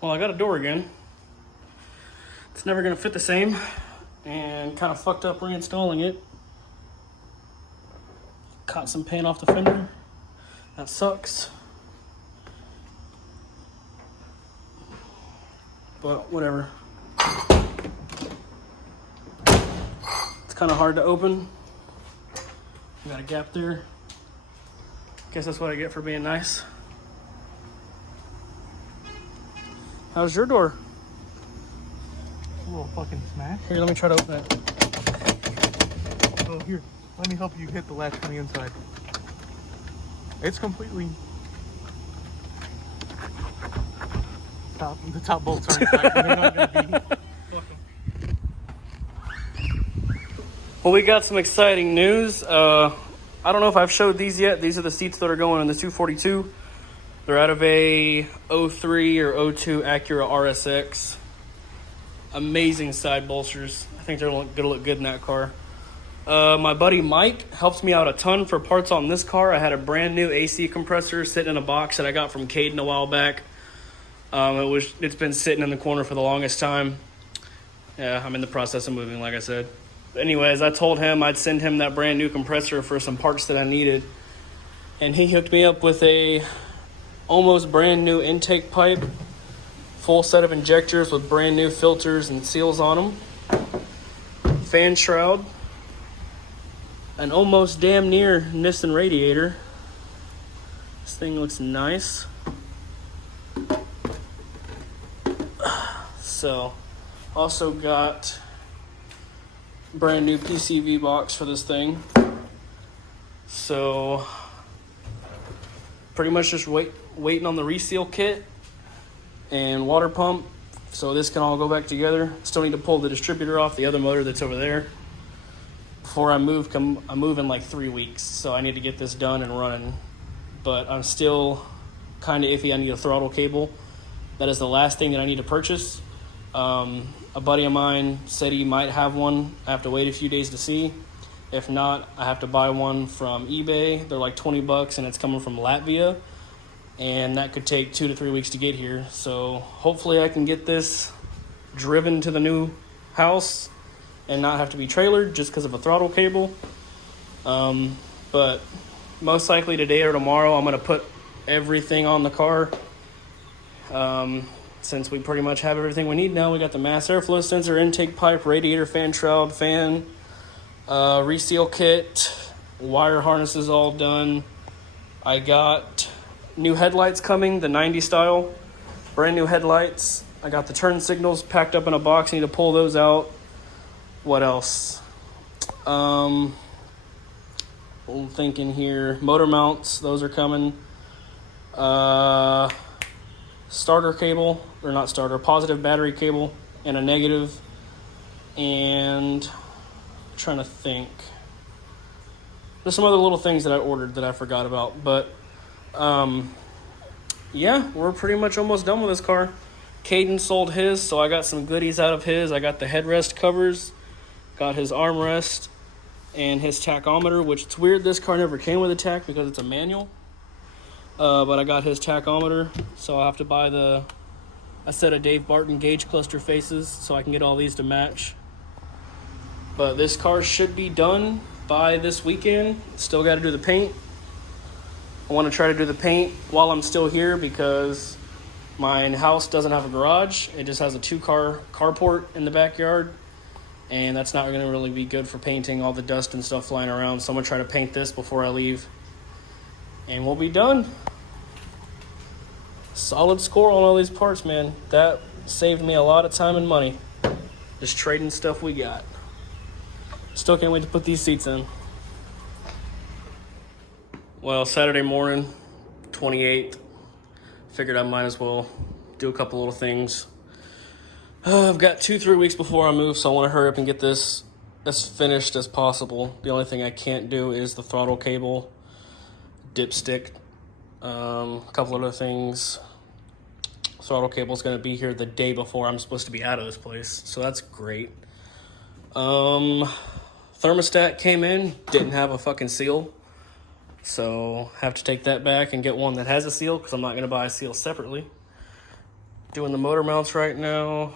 Well, I got a door again. It's never gonna fit the same, and kind of fucked up reinstalling it. Caught some paint off the fender. That sucks. But whatever. It's kind of hard to open. Got a gap there. Guess that's what I get for being nice. How's your door? A little fucking smash. Here, let me try to open it. Oh, here. Let me help you hit the latch from the inside. It's completely... The top bolts are inside. They're not gonna be... Well, we got some exciting news. I don't know if I've showed these yet. These are the seats that are going in the 242. They're out of a 03 or 02 Acura RSX. Amazing side bolsters. I think they're gonna look good in that car. My buddy Mike helps me out a ton for parts on this car. I had a brand new AC compressor sitting in a box that I got from Caden a while back. It's been sitting in the corner for the longest time. Yeah, I'm in the process of moving, like I said. But anyways, I told him I'd send him that brand new compressor for some parts that I needed. And he hooked me up with a almost brand new intake pipe, full set of injectors with brand new filters and seals on them, fan shroud, an almost damn near Nissan radiator. This thing looks nice. So, also got brand new PCV box for this thing. So, pretty much just waiting on the reseal kit and water pump, so this can all go back together. Still need to pull the distributor off the other motor that's over there before I move. I move in like 3 weeks, so I need to get this done and running. But I'm still kind of iffy. I need a throttle cable. That is the last thing that I need to purchase. A buddy of mine said he might have one. I have to wait a few days to see. If not, I have to buy one from eBay. They're like $20 and it's coming from Latvia. And that could take 2 to 3 weeks to get here. So hopefully I can get this driven to the new house and not have to be trailered just because of a throttle cable. But most likely today or tomorrow I'm going to put everything on the car. Since we pretty much have everything we need now. We got the mass airflow sensor, intake pipe, radiator fan shroud, fan, reseal kit, wire harnesses all done. I got new headlights coming, the 90 style, brand new headlights. I got the turn signals packed up in a box. I need to pull those out. What else? I'm thinking here, motor mounts, those are coming. Starter cable, or not starter, positive battery cable and a negative. And I'm trying to think. There's some other little things that I ordered that I forgot about, but yeah, we're pretty much almost done with this car. Caden sold his, so I got some goodies out of his. I got the headrest covers, got his armrest, and his tachometer, which it's weird this car never came with a tach because it's a manual. But I got his tachometer, so I'll have to buy a set of Dave Barton gauge cluster faces so I can get all these to match. But this car should be done by this weekend. Still got to do the paint. I want to try to do the paint while I'm still here because my house doesn't have a garage. It just has a 2-car carport in the backyard, and that's not going to really be good for painting all the dust and stuff flying around. So I'm going to try to paint this before I leave. And we'll be done. Solid score on all these parts, man. That saved me a lot of time and money. Just trading stuff we got. Still can't wait to put these seats in. Well, Saturday morning, 28th. Figured I might as well do a couple little things. I've got 2-3 weeks before I move, so I want to hurry up and get this as finished as possible. The only thing I can't do is the throttle cable, dipstick, a couple other things. Throttle cable's going to be here the day before I'm supposed to be out of this place, so that's great. Thermostat came in, didn't have a fucking seal, so have to take that back and get one that has a seal because I'm not going to buy a seal separately. Doing the motor mounts right now.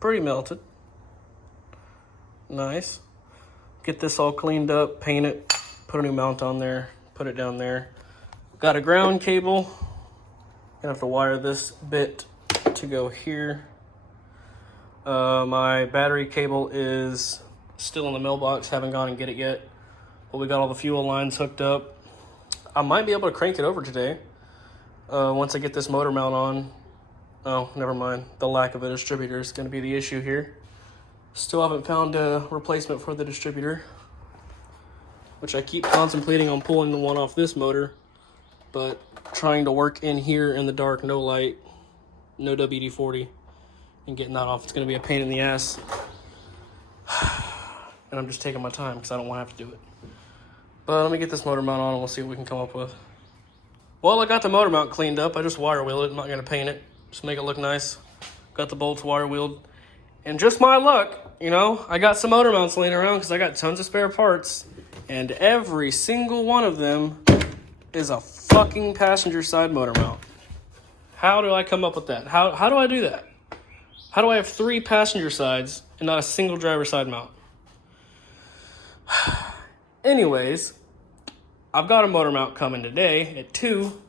Pretty melted. Nice. Get this all cleaned up, paint it, put a new mount on there, put it down there. Got a ground cable. Gonna have to wire this bit to go here. My battery cable is still in the mailbox, haven't gone and get it yet. But we got all the fuel lines hooked up. I might be able to crank it over today. Once I get this motor mount on. Oh, never mind. The lack of a distributor is going to be the issue here. Still haven't found a replacement for the distributor, which I keep contemplating on pulling the one off this motor, but trying to work in here in the dark, no light, no WD-40, and getting that off, it's going to be a pain in the ass. And I'm just taking my time because I don't want to have to do it. But let me get this motor mount on and we'll see what we can come up with. Well, I got the motor mount cleaned up. I just wire wheeled it. I'm not going to paint it. Just make it look nice. Got the bolts wire wheeled. And just my luck, you know, I got some motor mounts laying around because I got tons of spare parts. And every single one of them is a fucking passenger side motor mount. How do I come up with that? How do I do that? How do I have 3 passenger sides and not a single driver side mount? Anyways, I've got a motor mount coming today at 2,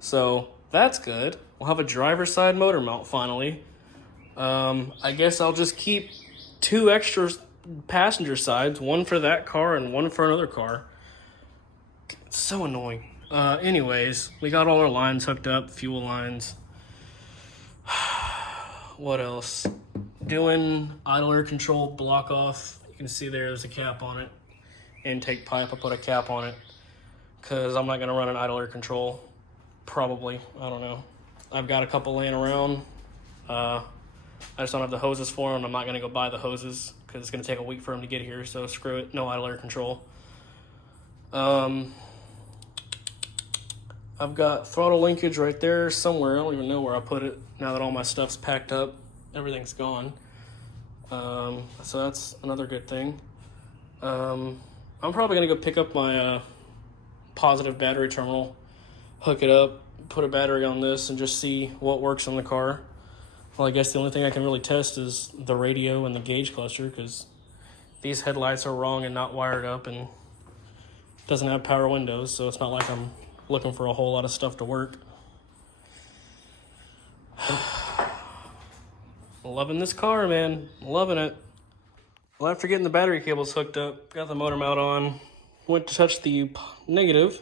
so that's good. We'll have a driver side motor mount finally. I guess I'll just keep 2 extra passenger sides, one for that car and one for another car. It's so annoying. Anyways, we got all our lines hooked up, fuel lines. What else? Doing idle air control block off. You can see there's a cap on it. Intake pipe, I put a cap on it because I'm not going to run an idle air control. Probably. I don't know. I've got a couple laying around. I just don't have the hoses for them. I'm not going to go buy the hoses because it's going to take a week for them to get here, so screw it. No idle air control. I've got throttle linkage right there somewhere. I don't even know where I put it now that all my stuff's packed up. Everything's gone. So that's another good thing. I'm probably going to go pick up my positive battery terminal, hook it up, put a battery on this, and just see what works on the car. Well, I guess the only thing I can really test is the radio and the gauge cluster because these headlights are wrong and not wired up and doesn't have power windows, so it's not like I'm looking for a whole lot of stuff to work. Loving this car, man. Loving it. Well, after getting the battery cables hooked up, got the motor mount on, went to touch the negative.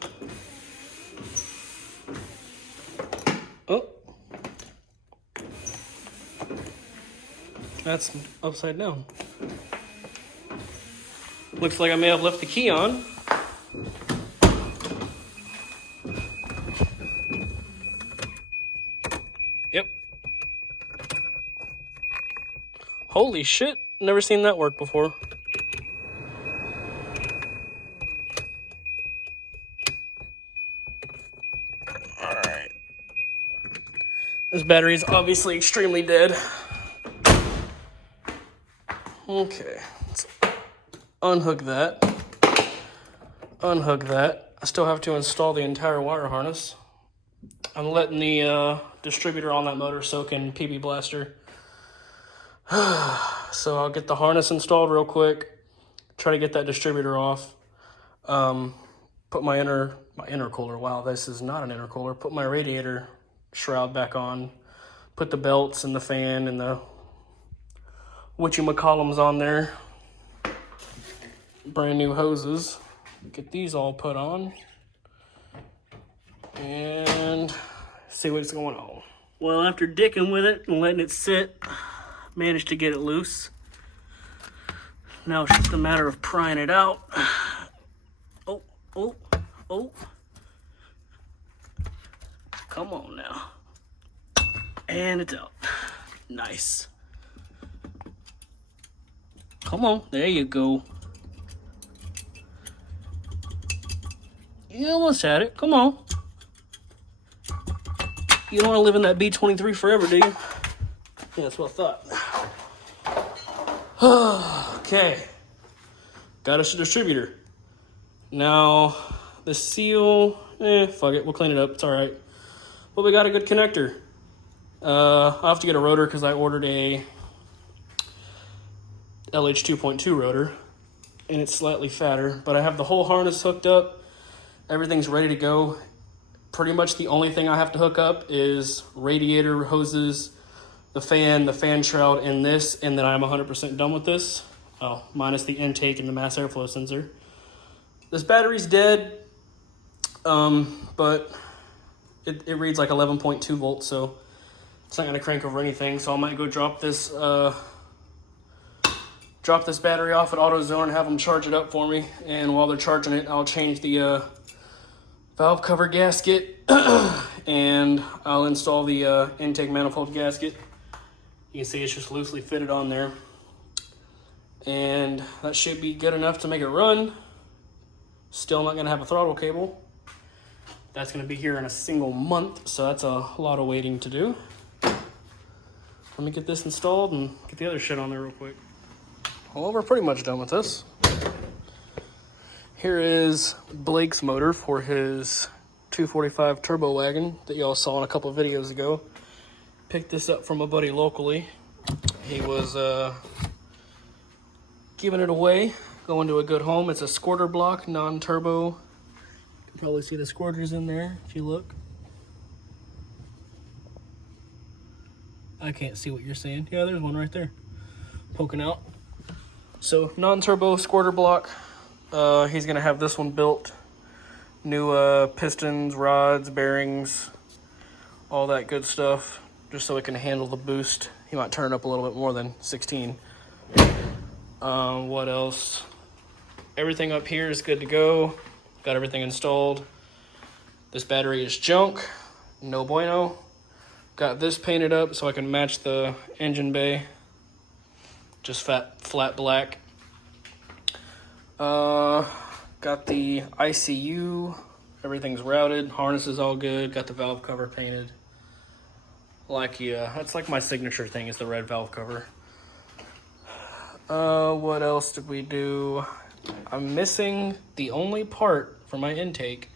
Oh. That's upside down. Looks like I may have left the key on. Yep. Holy shit. Never seen that work before. Alright. This battery is obviously extremely dead. Okay. Let's unhook that. Unhook that. I still have to install the entire wire harness. I'm letting the distributor on that motor soak in PB Blaster. So I'll get the harness installed real quick, try to get that distributor off, put my intercooler, wow, this is not an intercooler, put my radiator shroud back on, put the belts and the fan and the whatchamacallums on there, brand new hoses, get these all put on, and see what's going on. Well, after dicking with it and letting it sit, managed to get it loose. Now it's just a matter of prying it out. Oh, oh, oh. Come on now. And it's out. Nice. Come on, there you go. You almost had it, come on. You don't want to live in that B23 forever, do you? Yeah, that's what I thought. Okay. Got us a distributor. Now, the seal, fuck it, we'll clean it up, it's alright. But we got a good connector. I'll have to get a rotor because I ordered a LH 2.2 rotor, and it's slightly fatter, but I have the whole harness hooked up. Everything's ready to go. Pretty much the only thing I have to hook up is radiator hoses, the fan shroud, and this, and then I'm 100% done with this. Oh, minus the intake and the mass airflow sensor. This battery's dead, but it reads like 11.2 volts, so it's not gonna crank over anything. So I might go drop this battery off at AutoZone and have them charge it up for me. And while they're charging it, I'll change the valve cover gasket and I'll install the intake manifold gasket. You can see it's just loosely fitted on there. And that should be good enough to make it run. Still not gonna have a throttle cable. That's gonna be here in a single month, so that's a lot of waiting to do. Let me get this installed and get the other shit on there real quick. Well, we're pretty much done with this. Here is Blake's motor for his 245 turbo wagon that y'all saw in a couple of videos ago. Picked this up from a buddy locally. He was giving it away, going to a good home. It's a squirter block, non-turbo. You can probably see the squirters in there if you look. I can't see what you're saying. Yeah, there's one right there poking out. So non-turbo squirter block. He's gonna have this one built. New pistons, rods, bearings, all that good stuff, just so it can handle the boost. He might turn it up a little bit more than 16. What else? Everything up here is good to go. Got everything installed. This battery is junk. No bueno. Got this painted up so I can match the engine bay. Just flat black. Got the ICU. Everything's routed. Harness is all good. Got the valve cover painted. That's like my signature thing, is the red valve cover. What else did we do? I'm missing the only part for my intake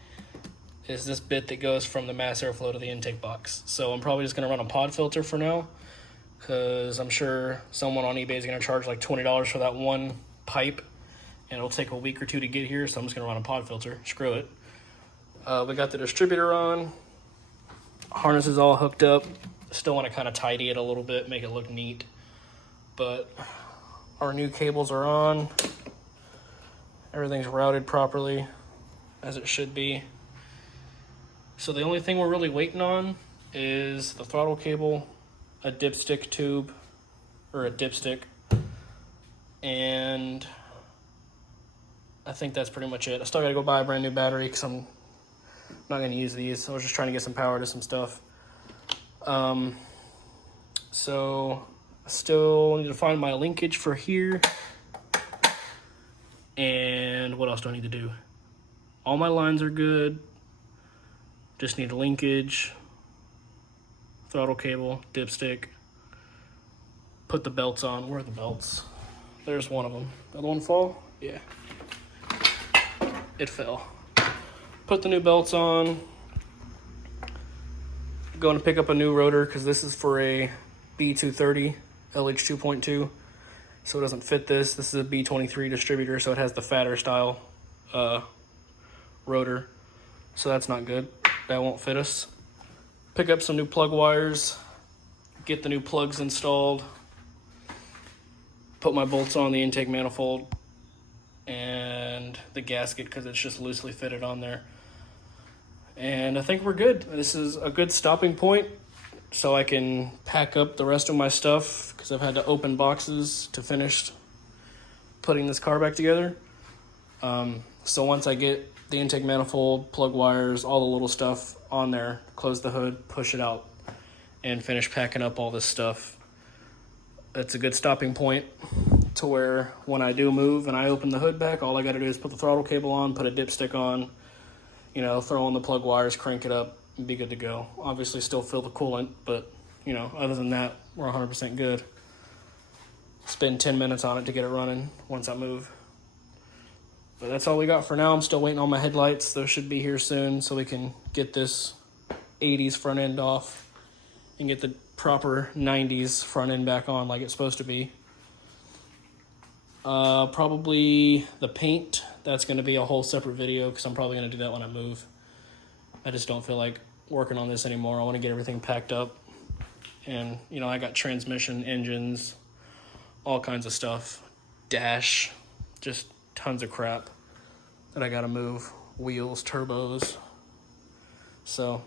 is this bit that goes from the mass airflow to the intake box. So I'm probably just gonna run a pod filter for now, because I'm sure someone on eBay is gonna charge like $20 for that one pipe, and it'll take a week or two to get here, so I'm just gonna run a pod filter. Screw it. We got the distributor on. Harness is all hooked up. Still want to kind of tidy it a little bit, make it look neat. But our new cables are on. Everything's routed properly, as it should be. So the only thing we're really waiting on is the throttle cable, a dipstick tube, or a dipstick, and I think that's pretty much it. I still gotta go buy a brand new battery because I'm not gonna use these. I was just trying to get some power to some stuff. So I still need to find my linkage for here. And what else do I need to do? All my lines are good. Just need a linkage, throttle cable, dipstick. Put the belts on. Where are the belts? There's one of them. The other one fall? Yeah. It fell. Put the new belts on. Going to pick up a new rotor because this is for a B230 LH 2.2. So it doesn't fit this. This is a B23 distributor, so it has the fatter style rotor. So that's not good. That won't fit us. Pick up some new plug wires. Get the new plugs installed. Put my bolts on the intake manifold and the gasket because it's just loosely fitted on there. And I think we're good. This is a good stopping point so I can pack up the rest of my stuff because I've had to open boxes to finish putting this car back together. So once I get the intake manifold, plug wires, all the little stuff on there, close the hood, push it out, and finish packing up all this stuff, that's a good stopping point to where when I do move and I open the hood back, all I got to do is put the throttle cable on, put a dipstick on, you know, throw in the plug wires, crank it up, and be good to go. Obviously still fill the coolant, but, you know, other than that, we're 100% good. Spend 10 minutes on it to get it running once I move. But that's all we got for now. I'm still waiting on my headlights. Those should be here soon so we can get this 80s front end off and get the proper 90s front end back on like it's supposed to be. Probably the paint, that's going to be a whole separate video because I'm probably going to do that when I move. I just don't feel like working on this anymore. I want to get everything packed up. And, you know, I got transmission, engines, all kinds of stuff. Dash, just tons of crap that I got to move. Wheels, turbos. So,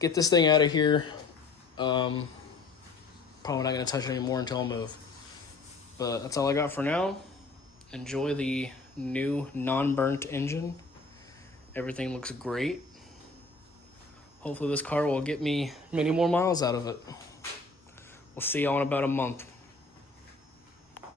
get this thing out of here. Probably not going to touch it anymore until I move. But that's all I got for now. Enjoy the new non-burnt engine. Everything looks great. Hopefully this car will get me many more miles out of it. We'll see y'all in about a month.